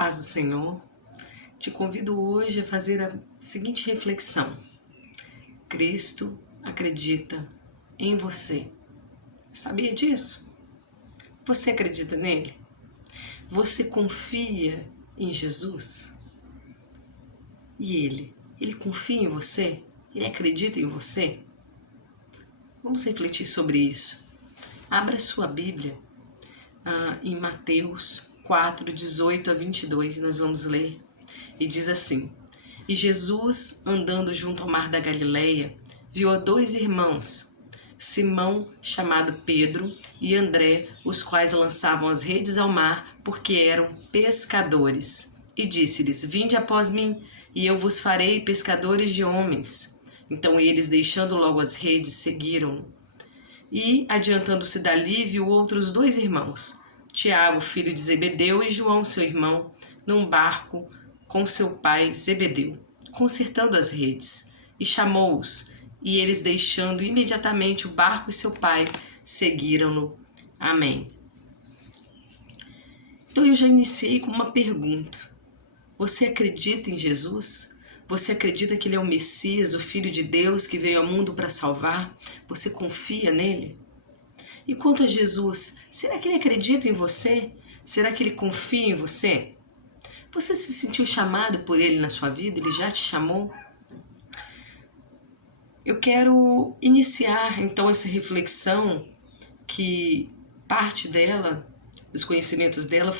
Paz do Senhor, te convido hoje a fazer a seguinte reflexão. Cristo acredita em você. Sabia disso? Você acredita nele? Você confia em Jesus? E ele confia em você? Ele acredita em você? Vamos refletir sobre isso. Abra sua Bíblia em Mateus 4, 18 a 22, nós vamos ler. E diz assim: E Jesus, andando junto ao mar da Galileia, viu a dois irmãos, Simão, chamado Pedro, e André, os quais lançavam as redes ao mar, porque eram pescadores. E disse-lhes: Vinde após mim, e eu vos farei pescadores de homens. Então eles, deixando logo as redes, seguiram-no. E, adiantando-se dali, viu outros dois irmãos, Tiago, filho de Zebedeu, e João, seu irmão, num barco com seu pai Zebedeu, consertando as redes. E chamou-os, e eles, deixando imediatamente o barco e seu pai, seguiram-no. Amém. Então eu já iniciei com uma pergunta. Você acredita em Jesus? Você acredita que ele é o Messias, o Filho de Deus que veio ao mundo para salvar? Você confia nele? E quanto a Jesus, será que ele acredita em você? Será que ele confia em você? Você se sentiu chamado por ele na sua vida? Ele já te chamou? Eu quero iniciar então essa reflexão, que parte dela, dos conhecimentos dela,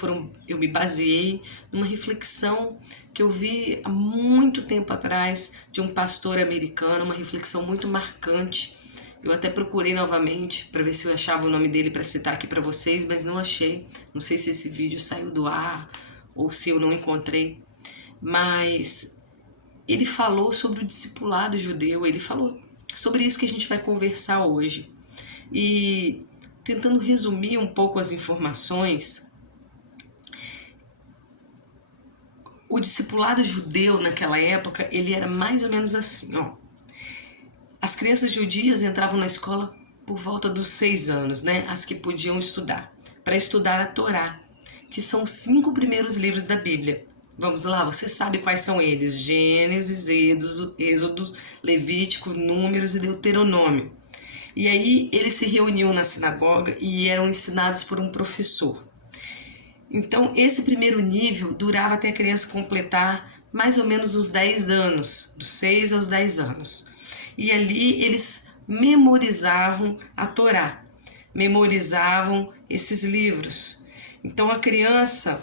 eu me baseei numa reflexão que eu vi há muito tempo atrás de um pastor americano, uma reflexão muito marcante. Eu até procurei novamente para ver se eu achava o nome dele para citar aqui para vocês, mas não achei. Não sei se esse vídeo saiu do ar ou se eu não encontrei. Mas ele falou sobre o discipulado judeu, ele falou sobre isso que a gente vai conversar hoje. E tentando resumir um pouco as informações, o discipulado judeu naquela época, ele era mais ou menos assim, ó. As crianças judias entravam na escola por volta dos 6 anos, né? As que podiam estudar, para estudar a Torá, que são os 5 primeiros livros da Bíblia. Vamos lá, você sabe quais são eles: Gênesis, Êxodo, Levítico, Números e Deuteronômio. E aí eles se reuniam na sinagoga e eram ensinados por um professor. Então esse primeiro nível durava até a criança completar mais ou menos os 10 anos, dos 6 aos 10 anos. E ali eles memorizavam a Torá, memorizavam esses livros. Então a criança,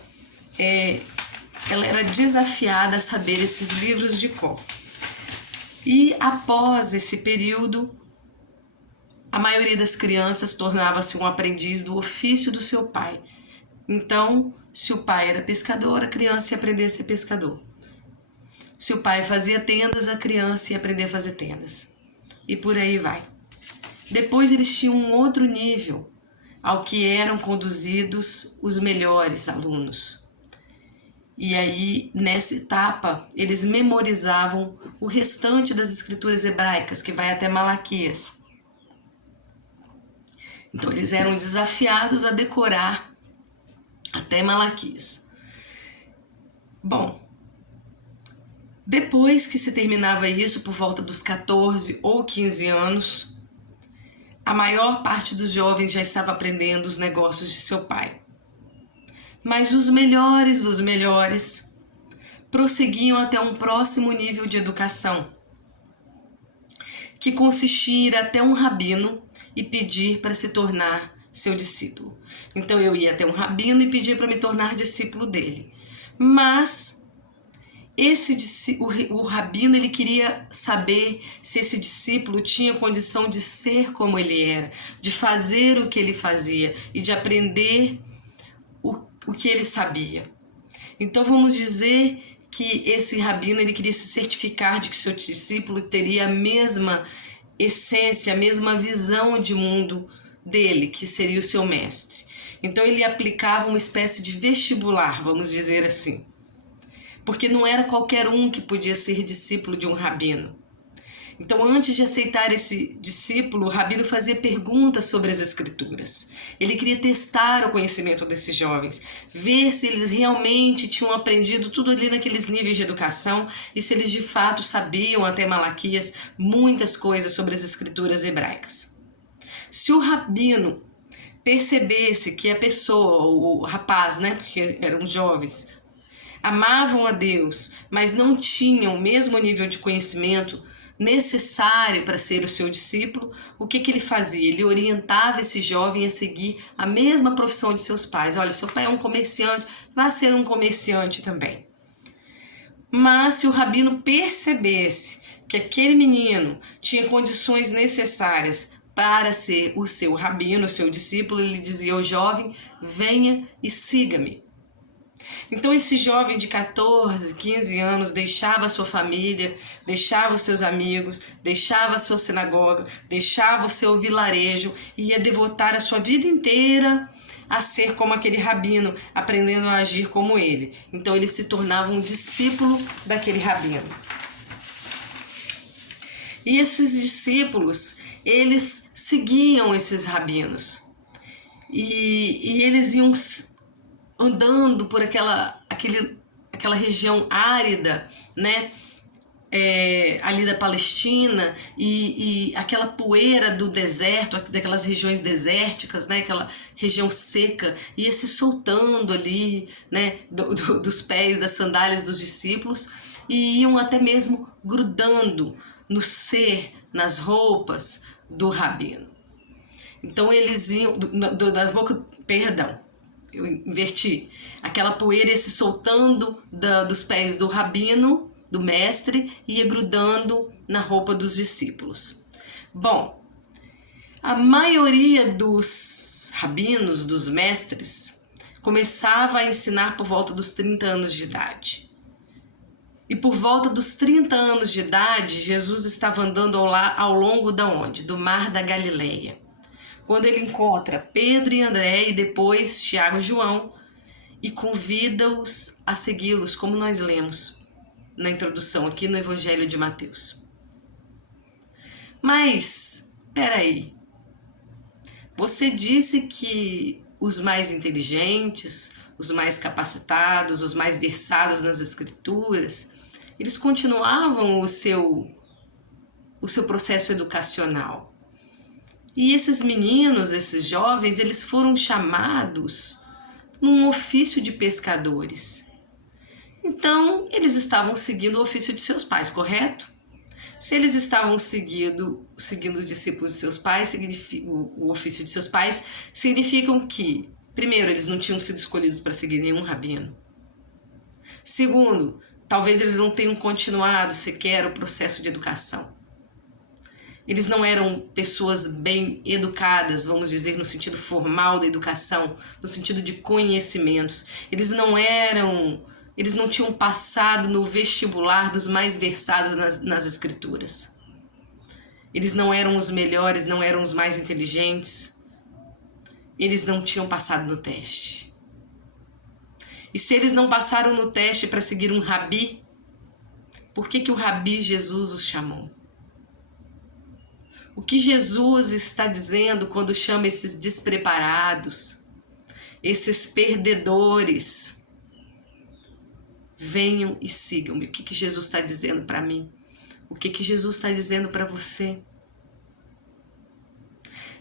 ela era desafiada a saber esses livros de cor. E após esse período, a maioria das crianças tornava-se um aprendiz do ofício do seu pai. Então, se o pai era pescador, a criança ia aprender a ser pescador. Se o pai fazia tendas, a criança ia aprender a fazer tendas. E por aí vai. Depois eles tinham um outro nível, ao que eram conduzidos os melhores alunos. E aí, nessa etapa, eles memorizavam o restante das escrituras hebraicas, que vai até Malaquias. Então eles eram desafiados a decorar até Malaquias. Bom, depois que se terminava isso, por volta dos 14 ou 15 anos, a maior parte dos jovens já estava aprendendo os negócios de seu pai. Mas os melhores dos melhores prosseguiam até um próximo nível de educação, que consistia em ir até um rabino e pedir para se tornar seu discípulo. Então eu ia até um rabino e pedia para me tornar discípulo dele. Mas o rabino, ele queria saber se esse discípulo tinha condição de ser como ele era, de fazer o que ele fazia e de aprender o que ele sabia. Então vamos dizer que esse rabino, ele queria se certificar de que seu discípulo teria a mesma essência, a mesma visão de mundo dele, que seria o seu mestre. Então ele aplicava uma espécie de vestibular, vamos dizer assim. Porque não era qualquer um que podia ser discípulo de um rabino. Então, antes de aceitar esse discípulo, o rabino fazia perguntas sobre as escrituras. Ele queria testar o conhecimento desses jovens, ver se eles realmente tinham aprendido tudo ali naqueles níveis de educação e se eles de fato sabiam, até Malaquias, muitas coisas sobre as escrituras hebraicas. Se o rabino percebesse que a pessoa, o rapaz, né, porque eram jovens, amavam a Deus, mas não tinham o mesmo nível de conhecimento necessário para ser o seu discípulo, o que ele fazia? Ele orientava esse jovem a seguir a mesma profissão de seus pais. Olha, seu pai é um comerciante, vá ser um comerciante também. Mas se o rabino percebesse que aquele menino tinha condições necessárias para ser o seu rabino, o seu discípulo, ele dizia ao jovem: venha e siga-me. Então esse jovem de 14, 15 anos deixava a sua família, deixava os seus amigos, deixava a sua sinagoga, deixava o seu vilarejo e ia devotar a sua vida inteira a ser como aquele rabino, aprendendo a agir como ele. Então ele se tornava um discípulo daquele rabino. E esses discípulos, eles seguiam esses rabinos. E eles iam andando por aquela região árida, né? Ali da Palestina e aquela poeira do deserto, daquelas regiões desérticas, né? Aquela região seca, ia se soltando ali, né? Dos pés, das sandálias dos discípulos e iam até mesmo grudando no ser, nas roupas do rabino. Então eles iam das bocas, perdão, eu inverti, aquela poeira ia se soltando dos pés do rabino, do mestre, e ia grudando na roupa dos discípulos. Bom, a maioria dos rabinos, dos mestres, começava a ensinar por volta dos 30 anos de idade. E por volta dos 30 anos de idade, Jesus estava andando ao longo da onde? Do Mar da Galileia. Quando ele encontra Pedro e André e depois Tiago e João e convida-os a segui-los, como nós lemos na introdução aqui no Evangelho de Mateus. Mas, peraí, você disse que os mais inteligentes, os mais capacitados, os mais versados nas escrituras, eles continuavam o seu processo educacional. E esses meninos, esses jovens, eles foram chamados num ofício de pescadores. Então, eles estavam seguindo o ofício de seus pais, correto? Se eles estavam seguindo os discípulos de seus pais, o ofício de seus pais, significam que, primeiro, eles não tinham sido escolhidos para seguir nenhum rabino. Segundo, talvez eles não tenham continuado sequer o processo de educação. Eles não eram pessoas bem educadas, vamos dizer, no sentido formal da educação, no sentido de conhecimentos. Eles não tinham passado no vestibular dos mais versados nas escrituras. Eles não eram os melhores, não eram os mais inteligentes. Eles não tinham passado no teste. E se eles não passaram no teste para seguir um rabi, por que o rabi Jesus os chamou? O que Jesus está dizendo quando chama esses despreparados, esses perdedores? Venham e sigam-me. O que Jesus está dizendo para mim? O que Jesus está dizendo para você?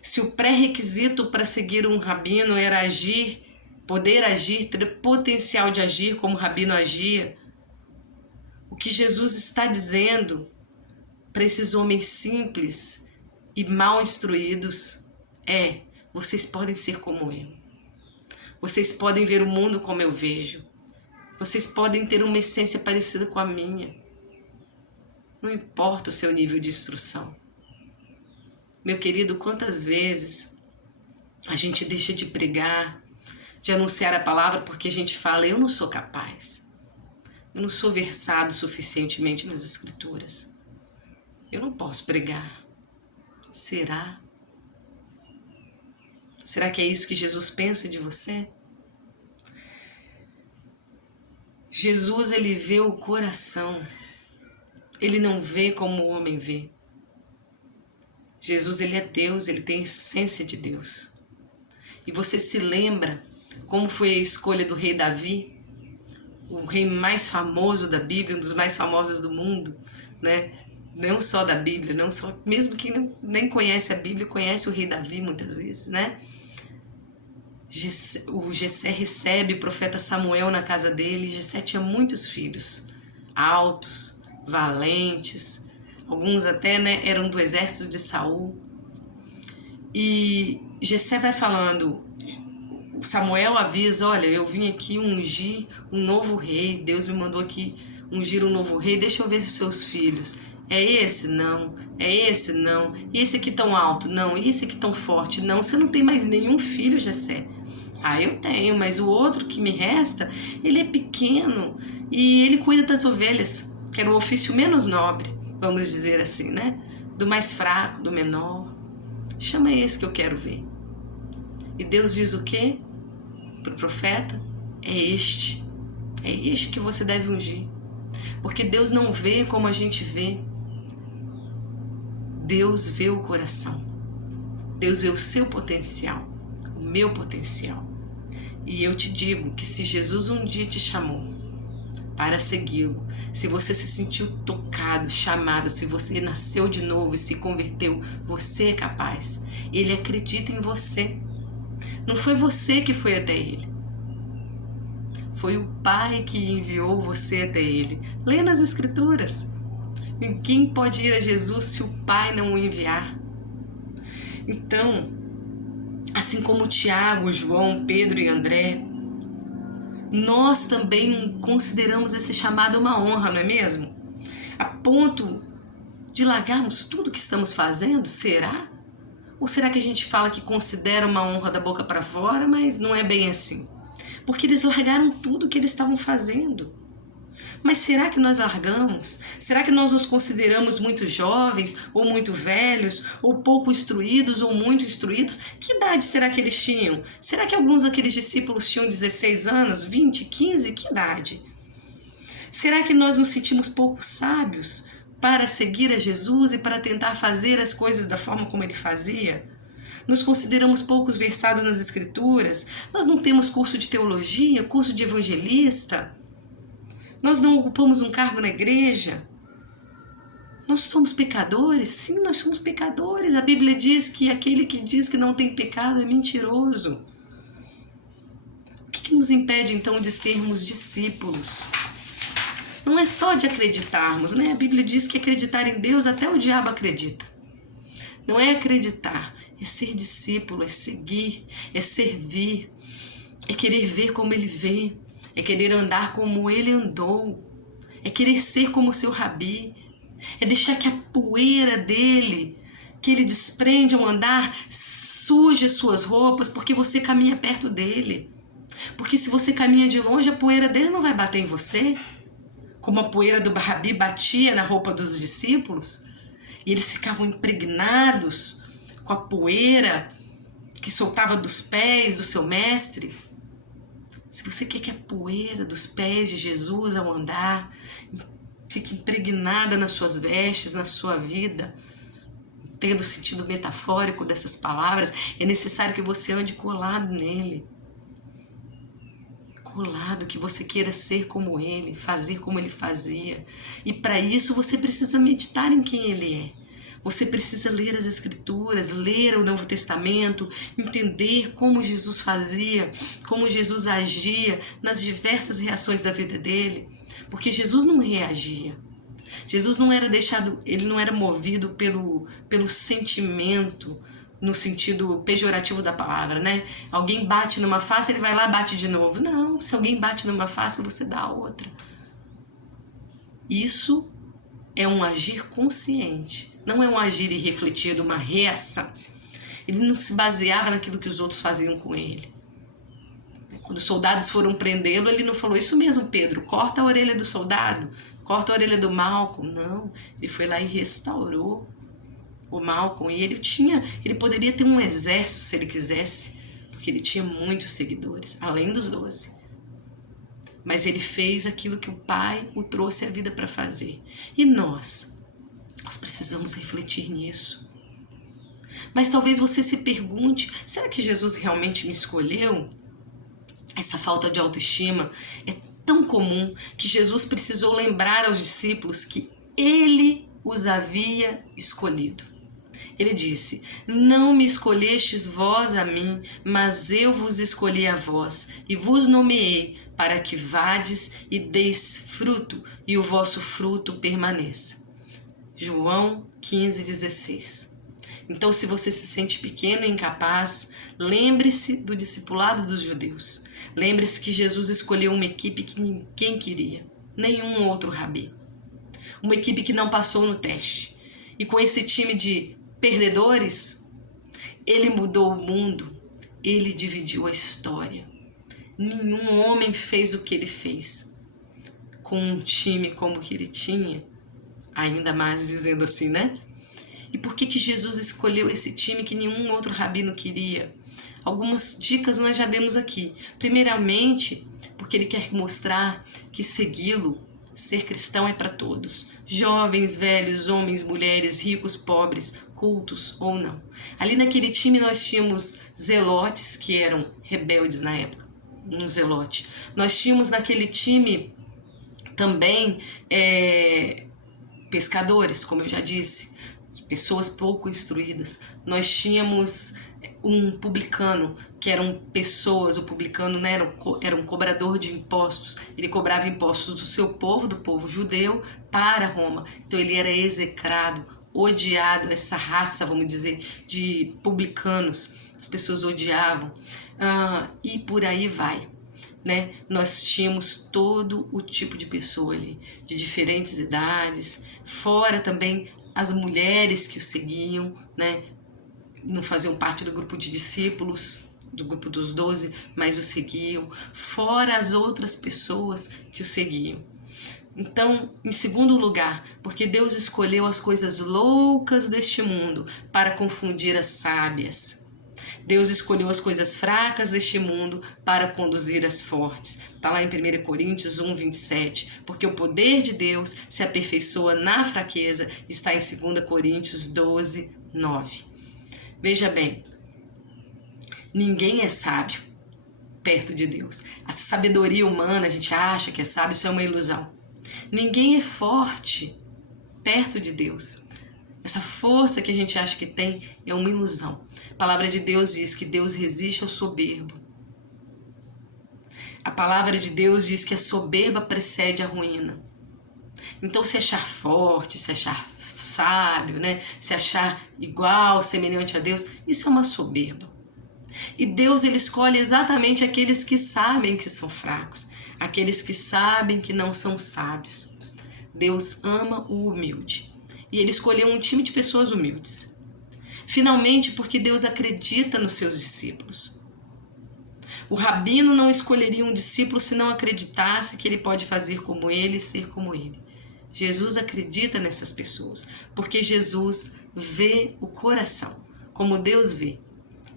Se o pré-requisito para seguir um rabino era agir, poder agir, ter potencial de agir como o rabino agia, o que Jesus está dizendo para esses homens simples e mal instruídos é: vocês podem ser como eu. Vocês podem ver o mundo como eu vejo. Vocês podem ter uma essência parecida com a minha. Não importa o seu nível de instrução. Meu querido, quantas vezes a gente deixa de pregar, de anunciar a palavra porque a gente fala: eu não sou capaz. Eu não sou versado suficientemente nas escrituras. Eu não posso pregar. Será? Será que é isso que Jesus pensa de você? Jesus, ele vê o coração. Ele não vê como o homem vê. Jesus, ele é Deus, ele tem a essência de Deus. E você se lembra como foi a escolha do rei Davi, o rei mais famoso da Bíblia, um dos mais famosos do mundo, né? Não só da Bíblia, não só, mesmo quem nem conhece a Bíblia, conhece o rei Davi muitas vezes, né? O Jessé recebe o profeta Samuel na casa dele. Jessé tinha muitos filhos, altos, valentes, alguns até, né, eram do exército de Saul. E Jessé vai falando, Samuel avisa, olha, eu vim aqui ungir um novo rei, Deus me mandou aqui ungir um novo rei, deixa eu ver os seus filhos. É esse? Não. É esse? Não. E esse aqui tão alto? Não. E esse aqui tão forte? Não. Você não tem mais nenhum filho, Jessé? Ah, eu tenho, mas o outro que me resta, ele é pequeno e ele cuida das ovelhas, que era o ofício menos nobre, vamos dizer assim, né? Do mais fraco, do menor. Chama esse que eu quero ver. E Deus diz o quê para o profeta? É este que você deve ungir. Porque Deus não vê como a gente vê. Deus vê o coração. Deus vê o seu potencial, o meu potencial. E eu te digo que se Jesus um dia te chamou para segui-lo, se você se sentiu tocado, chamado, se você nasceu de novo e se converteu, você é capaz. Ele acredita em você. Não foi você que foi até ele. Foi o Pai que enviou você até ele. Lê nas Escrituras. Ninguém pode ir a Jesus se o Pai não o enviar. Então, assim como Tiago, João, Pedro e André, nós também consideramos esse chamado uma honra, não é mesmo? A ponto de largarmos tudo que estamos fazendo, será? Ou será que a gente fala que considera uma honra da boca para fora, mas não é bem assim? Porque eles largaram tudo que eles estavam fazendo. Mas será que nós largamos? Será que nós nos consideramos muito jovens, ou muito velhos, ou pouco instruídos, ou muito instruídos? Que idade será que eles tinham? Será que alguns daqueles discípulos tinham 16 anos, 20, 15? Que idade? Será que nós nos sentimos pouco sábios para seguir a Jesus e para tentar fazer as coisas da forma como ele fazia? Nos consideramos poucos versados nas Escrituras? Nós não temos curso de teologia, curso de evangelista? Nós não ocupamos um cargo na igreja? Nós somos pecadores? Sim, nós somos pecadores. A Bíblia diz que aquele que diz que não tem pecado é mentiroso. O que nos impede então de sermos discípulos? Não é só de acreditarmos, né? A Bíblia diz que acreditar em Deus até o diabo acredita. Não é acreditar, é ser discípulo, é seguir, é servir, é querer ver como ele vê, é querer andar como ele andou, é querer ser como o seu rabi, é deixar que a poeira dele, que ele desprende ao andar, suje as suas roupas, porque você caminha perto dele. Porque se você caminha de longe, a poeira dele não vai bater em você, como a poeira do rabi batia na roupa dos discípulos, e eles ficavam impregnados com a poeira que soltava dos pés do seu mestre. Se você quer que a poeira dos pés de Jesus ao andar fique impregnada nas suas vestes, na sua vida, tendo o sentido metafórico dessas palavras, é necessário que você ande colado nele. Colado, que você queira ser como ele, fazer como ele fazia. E para isso você precisa meditar em quem ele é. Você precisa ler as Escrituras, ler o Novo Testamento, entender como Jesus fazia, como Jesus agia nas diversas reações da vida dele. Porque Jesus não reagia. Jesus não era deixado, ele não era movido pelo sentimento, no sentido pejorativo da palavra, né? Alguém bate numa face, ele vai lá e bate de novo. Não, se alguém bate numa face, você dá a outra. Isso é um agir consciente, não é um agir irrefletido, uma reação. Ele não se baseava naquilo que os outros faziam com ele. Quando os soldados foram prendê-lo, ele não falou, isso mesmo, Pedro, corta a orelha do soldado, corta a orelha do Malcolm. Não, ele foi lá e restaurou o Malcolm. E ele poderia ter um exército se ele quisesse, porque ele tinha muitos seguidores, além dos 12. Mas ele fez aquilo que o Pai o trouxe à vida para fazer. E nós precisamos refletir nisso. Mas talvez você se pergunte, será que Jesus realmente me escolheu? Essa falta de autoestima é tão comum que Jesus precisou lembrar aos discípulos que ele os havia escolhido. Ele disse: não me escolhestes vós a mim, mas eu vos escolhi a vós, e vos nomeei, para que vades e deis fruto, e o vosso fruto permaneça. João 15,16. Então, se você se sente pequeno e incapaz, lembre-se do discipulado dos judeus. Lembre-se que Jesus escolheu uma equipe que ninguém queria, nenhum outro rabi. Uma equipe que não passou no teste. E com esse time de perdedores, ele mudou o mundo, ele dividiu a história. Nenhum homem fez o que ele fez. Com um time como o que ele tinha, ainda mais dizendo assim, né? E por que Jesus escolheu esse time que nenhum outro rabino queria? Algumas dicas nós já demos aqui. Primeiramente, porque ele quer mostrar que segui-lo, ser cristão é para todos. Jovens, velhos, homens, mulheres, ricos, pobres, cultos ou não. Ali naquele time nós tínhamos zelotes, que eram rebeldes na época. Um zelote. Nós tínhamos naquele time também pescadores, como eu já disse, pessoas pouco instruídas. Nós tínhamos um publicano, que eram pessoas, o publicano, né, era um cobrador de impostos, ele cobrava impostos do seu povo, do povo judeu, para Roma. Então ele era execrado, odiado, essa raça, vamos dizer, de publicanos, as pessoas odiavam, e por aí vai. Né? Nós tínhamos todo o tipo de pessoa ali, de diferentes idades, fora também as mulheres que o seguiam, né? Não faziam parte do grupo de discípulos, do grupo dos 12, mas o seguiam, fora as outras pessoas que o seguiam. Então, em segundo lugar, porque Deus escolheu as coisas loucas deste mundo para confundir as sábias. Deus escolheu as coisas fracas deste mundo para conduzir as fortes. Está lá em 1 Coríntios 1, 27. Porque o poder de Deus se aperfeiçoa na fraqueza. Está em 2 Coríntios 12, 9. Veja bem, ninguém é sábio perto de Deus. A sabedoria humana, a gente acha que é sábio, isso é uma ilusão. Ninguém é forte perto de Deus. Essa força que a gente acha que tem é uma ilusão. A palavra de Deus diz que Deus resiste ao soberbo. A palavra de Deus diz que a soberba precede a ruína. Então, se achar forte, se achar sábio, né? Se achar igual, semelhante a Deus, isso é uma soberba. E Deus, ele escolhe exatamente aqueles que sabem que são fracos, aqueles que sabem que não são sábios. Deus ama o humilde. E ele escolheu um time de pessoas humildes. Finalmente, porque Deus acredita nos seus discípulos. O rabino não escolheria um discípulo se não acreditasse que ele pode fazer como ele e ser como ele. Jesus acredita nessas pessoas, porque Jesus vê o coração, como Deus vê.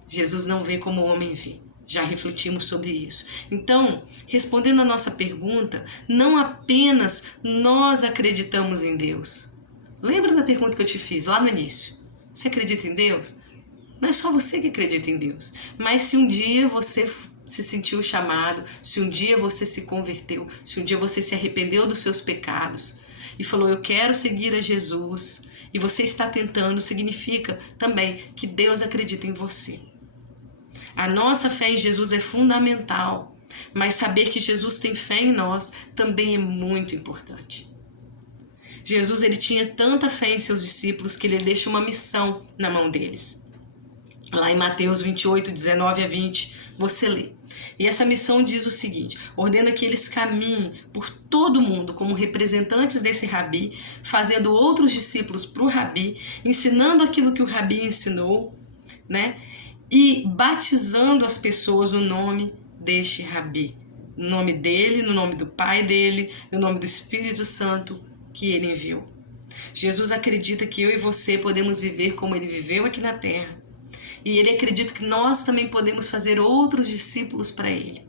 Jesus não vê como o homem vê. Já refletimos sobre isso. Então, respondendo a nossa pergunta, não apenas nós acreditamos em Deus. Lembra da pergunta que eu te fiz lá no início? Você acredita em Deus? Não é só você que acredita em Deus. Mas se um dia você se sentiu chamado, se um dia você se converteu, se um dia você se arrependeu dos seus pecados e falou, eu quero seguir a Jesus, e você está tentando, significa também que Deus acredita em você. A nossa fé em Jesus é fundamental, mas saber que Jesus tem fé em nós também é muito importante. Jesus, ele tinha tanta fé em seus discípulos que ele deixa uma missão na mão deles. Lá em Mateus 28, 19 a 20, você lê. E essa missão diz o seguinte: ordena que eles caminhem por todo o mundo como representantes desse rabi, fazendo outros discípulos para o rabi, ensinando aquilo que o rabi ensinou, né? E batizando as pessoas no nome deste rabi. No nome dele, no nome do Pai dele, no nome do Espírito Santo que ele enviou. Jesus acredita que eu e você podemos viver como ele viveu aqui na terra. E ele acredita que nós também podemos fazer outros discípulos para ele.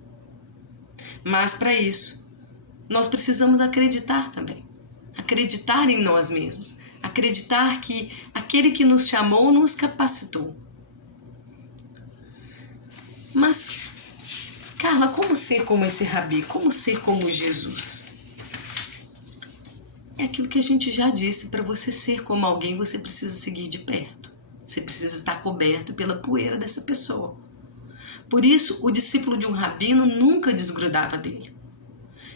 Mas para isso, nós precisamos acreditar também. Acreditar em nós mesmos. Acreditar que aquele que nos chamou nos capacitou. Mas, Carla, como ser como esse rabi? Como ser como Jesus? É aquilo que a gente já disse, para você ser como alguém, você precisa seguir de perto. Você precisa estar coberto pela poeira dessa pessoa. Por isso, o discípulo de um rabino nunca desgrudava dele.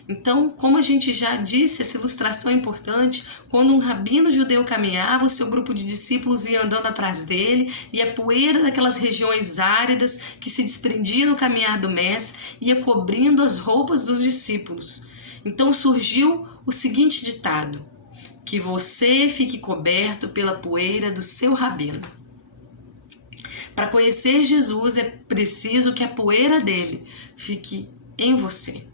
Então, como a gente já disse, essa ilustração é importante. Quando um rabino judeu caminhava, o seu grupo de discípulos ia andando atrás dele, e a poeira daquelas regiões áridas que se desprendia no caminhar do mestre ia cobrindo as roupas dos discípulos. Então surgiu o seguinte ditado: que você fique coberto pela poeira do seu rabino. Para conhecer Jesus é preciso que a poeira dele fique em você.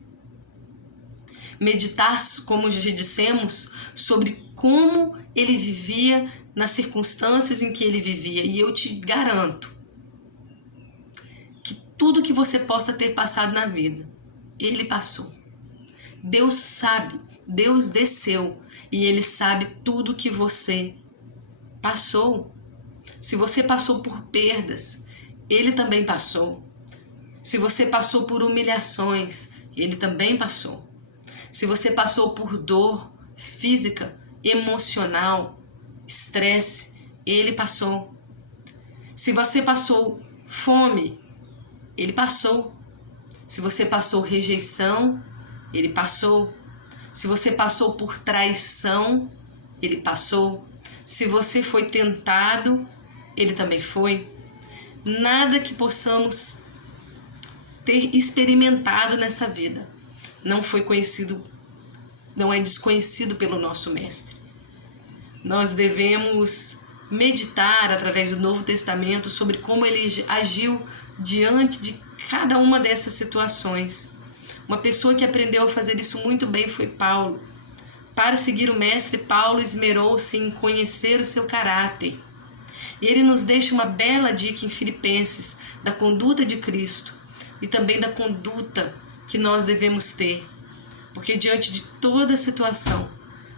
Meditar, como já dissemos, sobre como ele vivia nas circunstâncias em que ele vivia. E eu te garanto que tudo que você possa ter passado na vida, ele passou. Deus sabe, Deus desceu e ele sabe tudo que você passou. Se você passou por perdas, ele também passou. Se você passou por humilhações, ele também passou. Se você passou por dor física, emocional, estresse, ele passou. Se você passou fome, ele passou. Se você passou rejeição, ele passou. Se você passou por traição, ele passou. Se você foi tentado, ele também foi. Nada que possamos ter experimentado nessa vida não foi conhecido, não é desconhecido pelo nosso mestre. Nós devemos meditar através do Novo Testamento sobre como ele agiu diante de cada uma dessas situações. Uma pessoa que aprendeu a fazer isso muito bem foi Paulo. Para seguir o mestre, Paulo esmerou-se em conhecer o seu caráter. E ele nos deixa uma bela dica em Filipenses da conduta de Cristo e também da conduta que nós devemos ter. Porque diante de toda situação,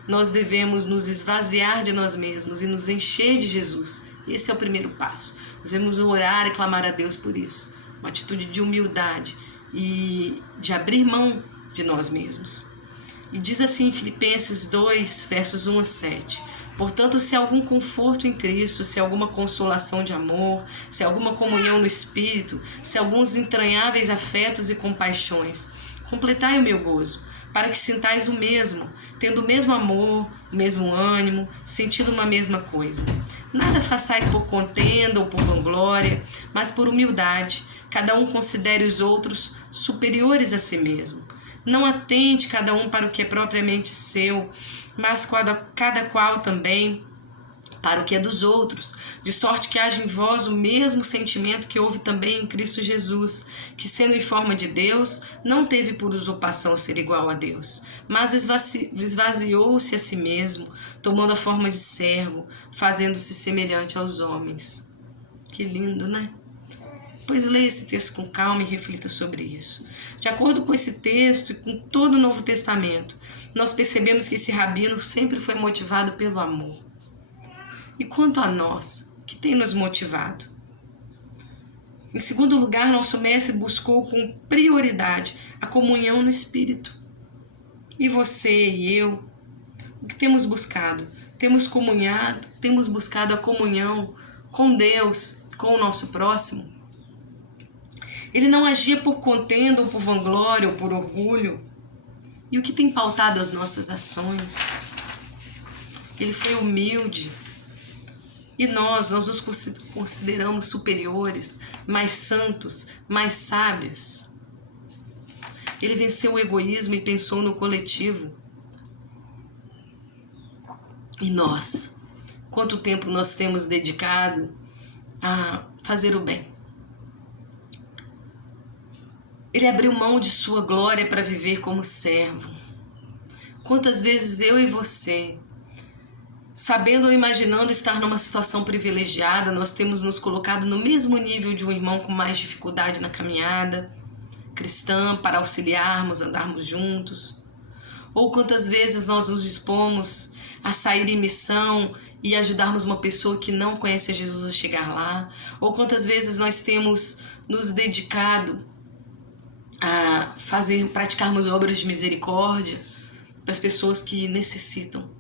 nós devemos nos esvaziar de nós mesmos e nos encher de Jesus. Esse é o primeiro passo. Nós devemos orar e clamar a Deus por isso. Uma atitude de humildade e de abrir mão de nós mesmos. E diz assim em Filipenses 2, versos 1 a 7. Portanto, se há algum conforto em Cristo, se há alguma consolação de amor, se há alguma comunhão no Espírito, se há alguns entranháveis afetos e compaixões, completai o meu gozo, para que sintais o mesmo, tendo o mesmo amor, o mesmo ânimo, sentindo uma mesma coisa. Nada façais por contenda ou por vanglória, mas por humildade. Cada um considere os outros superiores a si mesmo. Não atente cada um para o que é propriamente seu, mas cada qual também para o que é dos outros, de sorte que haja em vós o mesmo sentimento que houve também em Cristo Jesus, que sendo em forma de Deus, não teve por usurpação ser igual a Deus, mas esvaziou-se a si mesmo, tomando a forma de servo, fazendo-se semelhante aos homens. Que lindo, né? Pois leia esse texto com calma e reflita sobre isso. De acordo com esse texto e com todo o Novo Testamento, nós percebemos que esse rabino sempre foi motivado pelo amor. E quanto a nós, que tem nos motivado? Em segundo lugar, nosso mestre buscou com prioridade a comunhão no Espírito. E você e eu, o que temos buscado? Temos buscado a comunhão com Deus, com o nosso próximo? Ele não agia por contenda ou por vanglória ou por orgulho. E o que tem pautado as nossas ações? Ele foi humilde. E nós nos consideramos superiores, mais santos, mais sábios. Ele venceu o egoísmo e pensou no coletivo. E nós? Quanto tempo nós temos dedicado a fazer o bem? Ele abriu mão de sua glória para viver como servo. Quantas vezes eu e você, sabendo ou imaginando estar numa situação privilegiada, nós temos nos colocado no mesmo nível de um irmão com mais dificuldade na caminhada cristã para auxiliarmos, andarmos juntos? Ou quantas vezes nós nos dispomos a sair em missão e ajudarmos uma pessoa que não conhece a Jesus a chegar lá. Ou quantas vezes nós temos nos dedicado a praticarmos obras de misericórdia para as pessoas que necessitam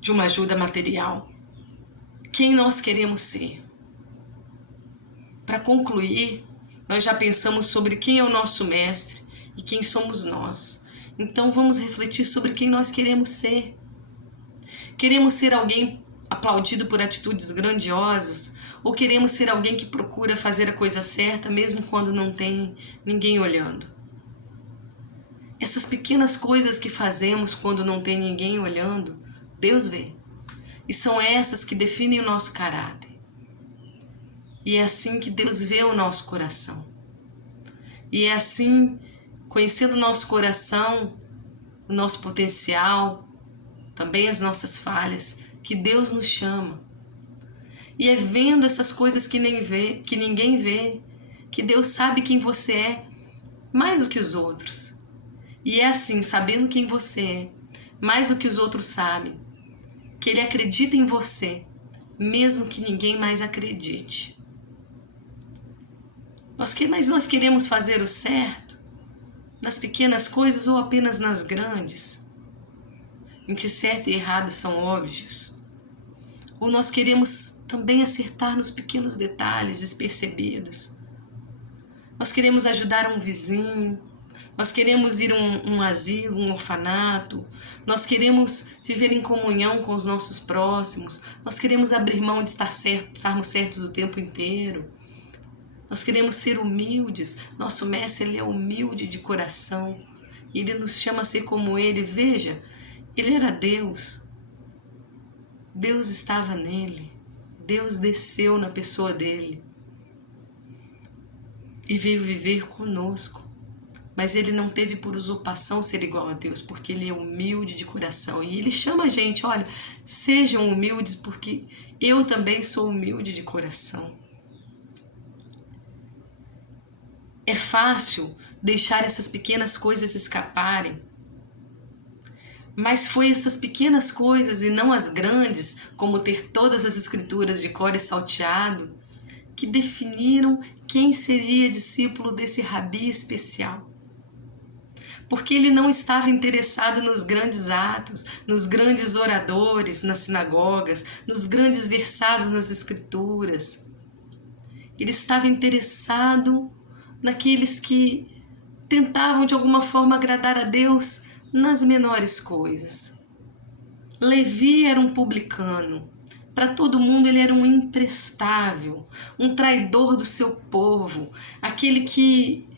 de uma ajuda material. Quem nós queremos ser? Para concluir, nós já pensamos sobre quem é o nosso mestre e quem somos nós. Então vamos refletir sobre quem nós queremos ser. Queremos ser alguém aplaudido por atitudes grandiosas? Ou queremos ser alguém que procura fazer a coisa certa mesmo quando não tem ninguém olhando? Essas pequenas coisas que fazemos quando não tem ninguém olhando, Deus vê. E são essas que definem o nosso caráter. E é assim que Deus vê o nosso coração. E é assim, conhecendo o nosso coração, o nosso potencial, também as nossas falhas, que Deus nos chama. E é vendo essas coisas que ninguém vê, que Deus sabe quem você é mais do que os outros. E é assim, sabendo quem você é, mais do que os outros sabem, que Ele acredita em você, mesmo que ninguém mais acredite. Mas nós queremos fazer o certo nas pequenas coisas ou apenas nas grandes, em que certo e errado são óbvios? Ou nós queremos também acertar nos pequenos detalhes despercebidos? Nós queremos ajudar um vizinho, nós queremos ir a um asilo, um orfanato, nós queremos viver em comunhão com os nossos próximos, nós queremos abrir mão de estarmos certos o tempo inteiro. Nós queremos ser humildes. Nosso mestre, ele é humilde de coração. E ele nos chama a ser como ele. Veja, ele era Deus. Deus estava nele. Deus desceu na pessoa dele. E veio viver conosco. Mas ele não teve por usurpação ser igual a Deus, porque ele é humilde de coração. E ele chama a gente, olha, sejam humildes, porque eu também sou humilde de coração. É fácil deixar essas pequenas coisas escaparem, mas foi essas pequenas coisas e não as grandes, como ter todas as escrituras de cor e salteado, que definiram quem seria discípulo desse rabi especial. Porque ele não estava interessado nos grandes atos, nos grandes oradores nas sinagogas, nos grandes versados nas escrituras. Ele estava interessado naqueles que tentavam de alguma forma agradar a Deus nas menores coisas. Levi era um publicano. Para todo mundo ele era um imprestável, um traidor do seu povo, aquele que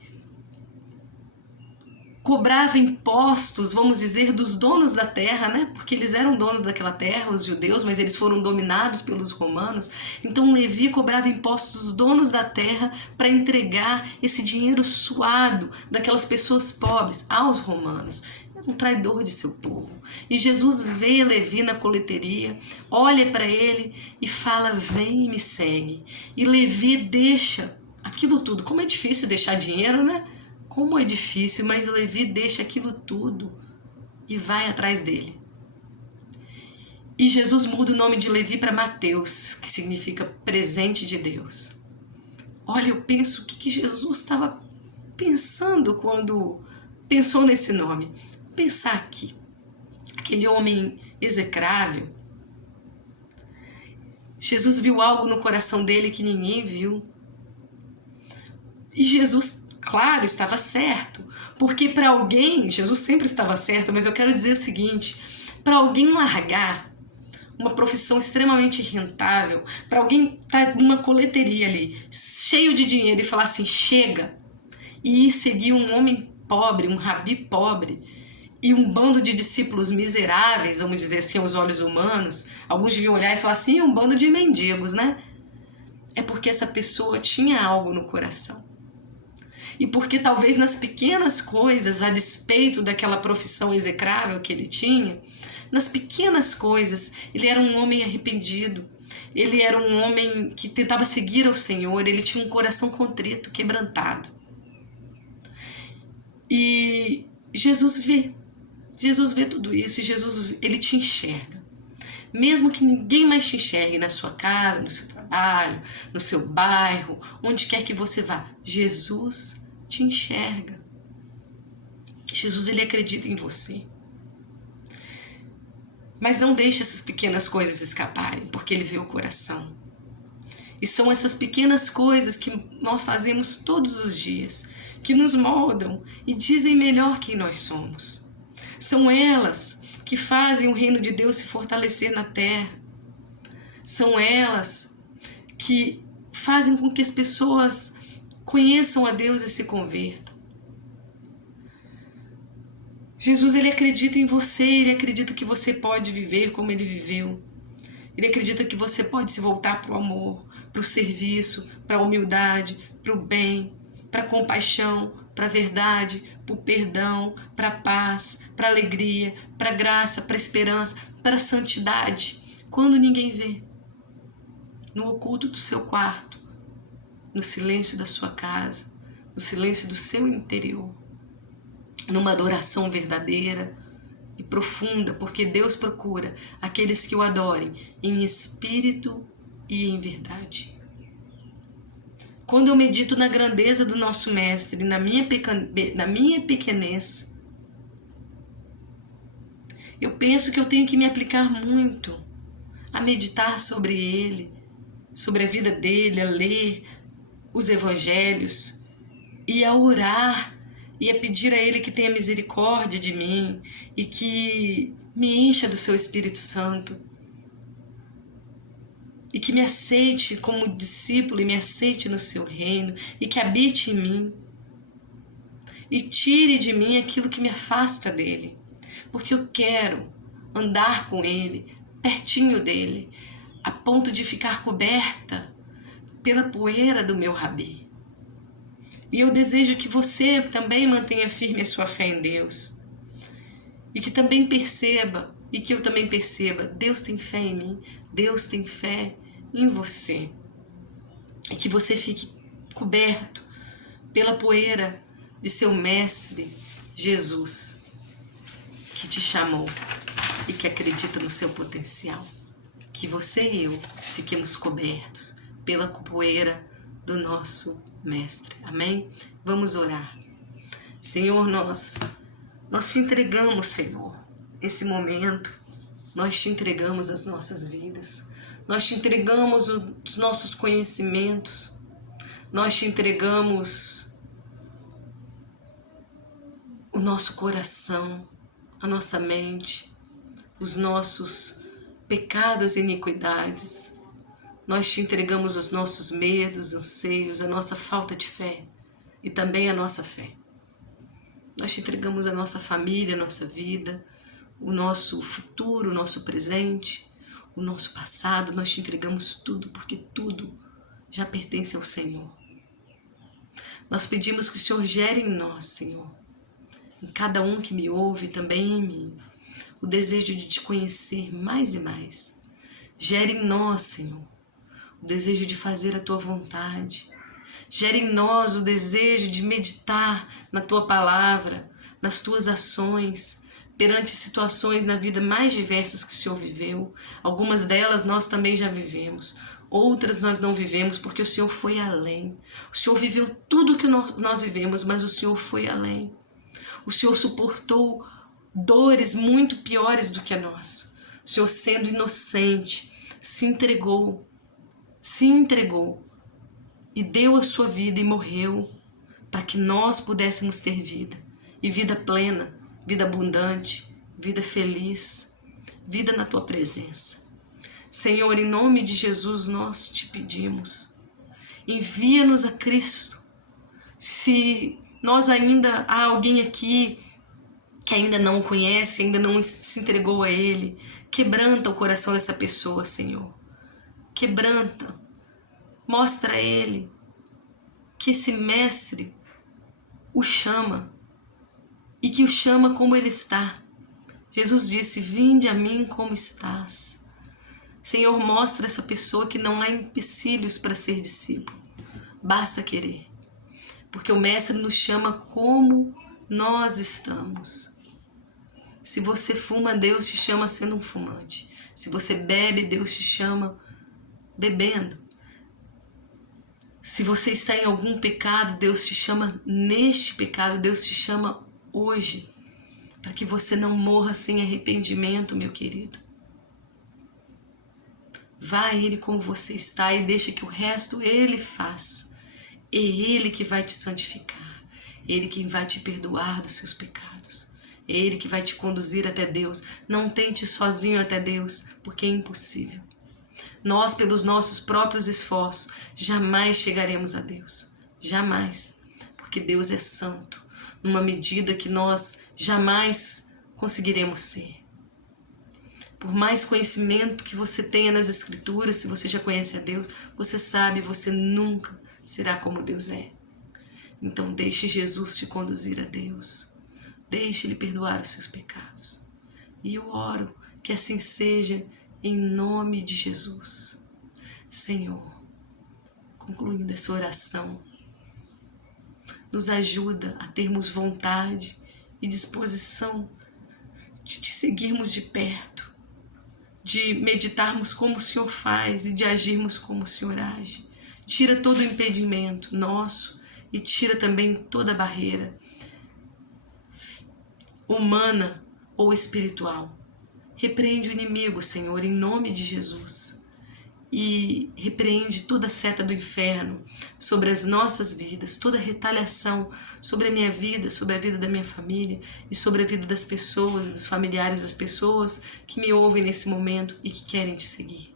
cobrava impostos, vamos dizer, dos donos da terra, né? Porque eles eram donos daquela terra, os judeus, mas eles foram dominados pelos romanos. Então Levi cobrava impostos dos donos da terra para entregar esse dinheiro suado daquelas pessoas pobres aos romanos. Era um traidor de seu povo. E Jesus vê Levi na coleteria, olha para ele e fala: vem e me segue. E Levi deixa aquilo tudo. Como é difícil deixar dinheiro, né? Como é difícil, mas Levi deixa aquilo tudo e vai atrás dele. E Jesus muda o nome de Levi para Mateus, que significa presente de Deus. Olha, eu penso o que Jesus estava pensando quando pensou nesse nome. Pensar aqui, aquele homem execrável. Jesus viu algo no coração dele que ninguém viu. E Jesus, claro, estava certo, porque para alguém, Jesus sempre estava certo, mas eu quero dizer o seguinte, para alguém largar uma profissão extremamente rentável, para alguém estar numa coleteria ali, cheio de dinheiro e falar assim, chega, e ir seguir um homem pobre, um rabi pobre, e um bando de discípulos miseráveis, vamos dizer assim, aos olhos humanos, alguns deviam olhar e falar assim, um bando de mendigos, né? É porque essa pessoa tinha algo no coração. E porque talvez nas pequenas coisas, a despeito daquela profissão execrável que ele tinha, nas pequenas coisas, ele era um homem arrependido, ele era um homem que tentava seguir ao Senhor, ele tinha um coração contrito, quebrantado. E Jesus vê Jesus vê tudo isso e Jesus, ele te enxerga. Mesmo que ninguém mais te enxergue na sua casa, no seu trabalho, no seu bairro, onde quer que você vá, Jesus te enxerga. Jesus, ele acredita em você. Mas não deixe essas pequenas coisas escaparem, porque ele vê o coração. E são essas pequenas coisas que nós fazemos todos os dias, que nos moldam e dizem melhor quem nós somos. São elas que fazem o reino de Deus se fortalecer na terra. São elas que fazem com que as pessoas conheçam a Deus e se convertam. Jesus, ele acredita em você, ele acredita que você pode viver como ele viveu. Ele acredita que você pode se voltar para o amor, para o serviço, para a humildade, para o bem, para a compaixão, para a verdade, para o perdão, para a paz, para a alegria, para a graça, para a esperança, para a santidade. Quando ninguém vê, no oculto do seu quarto, no silêncio da sua casa, no silêncio do seu interior, numa adoração verdadeira e profunda, porque Deus procura aqueles que o adorem em espírito e em verdade. Quando eu medito na grandeza do nosso Mestre, na minha pequenez, eu penso que eu tenho que me aplicar muito a meditar sobre Ele, sobre a vida dele, a ler os evangelhos e a orar e a pedir a Ele que tenha misericórdia de mim e que me encha do seu Espírito Santo e que me aceite como discípulo e me aceite no seu reino e que habite em mim e tire de mim aquilo que me afasta dele, porque eu quero andar com ele, pertinho dele, a ponto de ficar coberta pela poeira do meu Rabi. E eu desejo que você também mantenha firme a sua fé em Deus. E que também perceba, e que eu também perceba, Deus tem fé em mim, Deus tem fé em você. E que você fique coberto pela poeira de seu Mestre Jesus, que te chamou e que acredita no seu potencial. Que você e eu fiquemos cobertos pela poeira do nosso Mestre. Amém? Vamos orar. Senhor, nós te entregamos, Senhor, esse momento. Nós te entregamos as nossas vidas. Nós te entregamos os nossos conhecimentos. Nós te entregamos o nosso coração, a nossa mente, os nossos pecados e iniquidades. Nós te entregamos os nossos medos, anseios, a nossa falta de fé e também a nossa fé. Nós te entregamos a nossa família, a nossa vida, o nosso futuro, o nosso presente, o nosso passado. Nós te entregamos tudo, porque tudo já pertence ao Senhor. Nós pedimos que o Senhor gere em nós, Senhor, em cada um que me ouve, também em mim, o desejo de te conhecer mais e mais. Gere em nós, Senhor, o desejo de fazer a Tua vontade. Gere em nós o desejo de meditar na Tua palavra, nas Tuas ações, perante situações na vida mais diversas que o Senhor viveu. Algumas delas nós também já vivemos, outras nós não vivemos porque o Senhor foi além. O Senhor viveu tudo o que nós vivemos, mas o Senhor foi além. O Senhor suportou dores muito piores do que a nós. O Senhor, sendo inocente, se entregou e deu a sua vida e morreu para que nós pudéssemos ter vida, e vida plena, vida abundante, vida feliz, vida na Tua presença. Senhor, em nome de Jesus nós te pedimos, envia-nos a Cristo. Se nós ainda há alguém aqui que ainda não o conhece, ainda não se entregou a Ele, quebranta o coração dessa pessoa, Senhor. Quebranta, mostra a Ele que esse Mestre o chama e que o chama como Ele está. Jesus disse: vinde a mim como estás. Senhor, mostra a essa pessoa que não há empecilhos para ser discípulo, basta querer, porque o Mestre nos chama como nós estamos. Se você fuma, Deus te chama sendo um fumante. Se você bebe, Deus te chama bebendo. Se você está em algum pecado, Deus te chama neste pecado, Deus te chama hoje, para que você não morra sem arrependimento, meu querido. Vá a Ele como você está e deixa que o resto Ele faz. É Ele que vai te santificar, é Ele que vai te perdoar dos seus pecados, é Ele que vai te conduzir até Deus. Não tente sozinho até Deus, porque é impossível. Nós, pelos nossos próprios esforços, jamais chegaremos a Deus. Jamais. Porque Deus é santo, numa medida que nós jamais conseguiremos ser. Por mais conhecimento que você tenha nas Escrituras, se você já conhece a Deus, você sabe, você nunca será como Deus é. Então deixe Jesus te conduzir a Deus. Deixe Ele perdoar os seus pecados. E eu oro que assim seja, em nome de Jesus. Senhor, concluindo essa oração, nos ajuda a termos vontade e disposição de te seguirmos de perto, de meditarmos como o Senhor faz e de agirmos como o Senhor age. Tira todo o impedimento nosso e tira também toda a barreira humana ou espiritual. Repreende o inimigo, Senhor, em nome de Jesus. E repreende toda seta do inferno sobre as nossas vidas, toda retaliação sobre a minha vida, sobre a vida da minha família e sobre a vida das pessoas, dos familiares das pessoas que me ouvem nesse momento e que querem te seguir.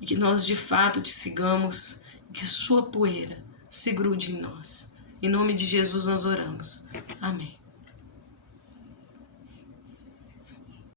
E que nós de fato te sigamos, e que sua poeira se grude em nós. Em nome de Jesus nós oramos. Amém.